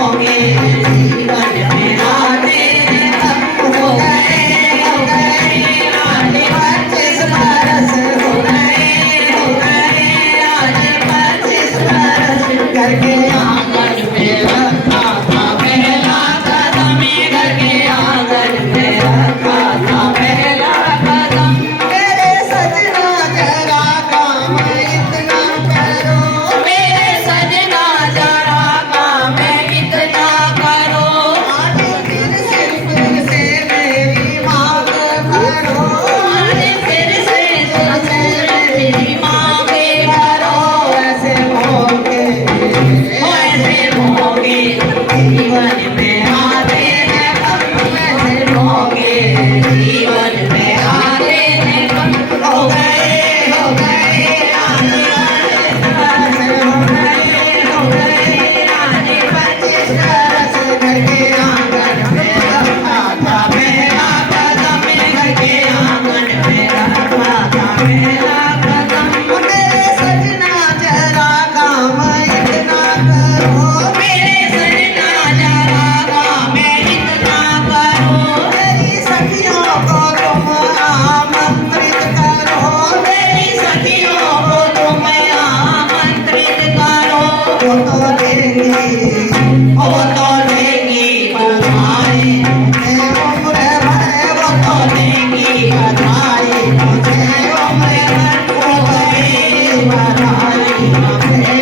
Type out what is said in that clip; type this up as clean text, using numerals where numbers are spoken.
होंगे जीवन में आते हम हो गए आज 25 बरस हो गए आज 25 बरस करके आंगन में रखा था पहला कदम घर के आंगन में रखा था पहला कदम मेरे सजना जरा काम इतना करो मेरे सजना जरा काम इतना करो आज फिर से मेरी मांग करो आज फिर से मेरी मांग करो ऐसे होंगे जीवन में आते हैं हम ऐसे होंगे जीवन में आते हैं हम हो गए आज 25 बरस घर के आंगन में रखा था पहला कदम घर के आंगन में रखा था पहला कदम मेरे सजना जरा काम इतना करो मेरे सजना जरा काम इतना करो मेरी सखियों को तुम आमंत्रित करो मेरी सखियों को तुम आमंत्रित करो वो तो देंगी बधाई उम्र भर वो तो देंगी बधाई मुझे उम्र भर हो गई बधाई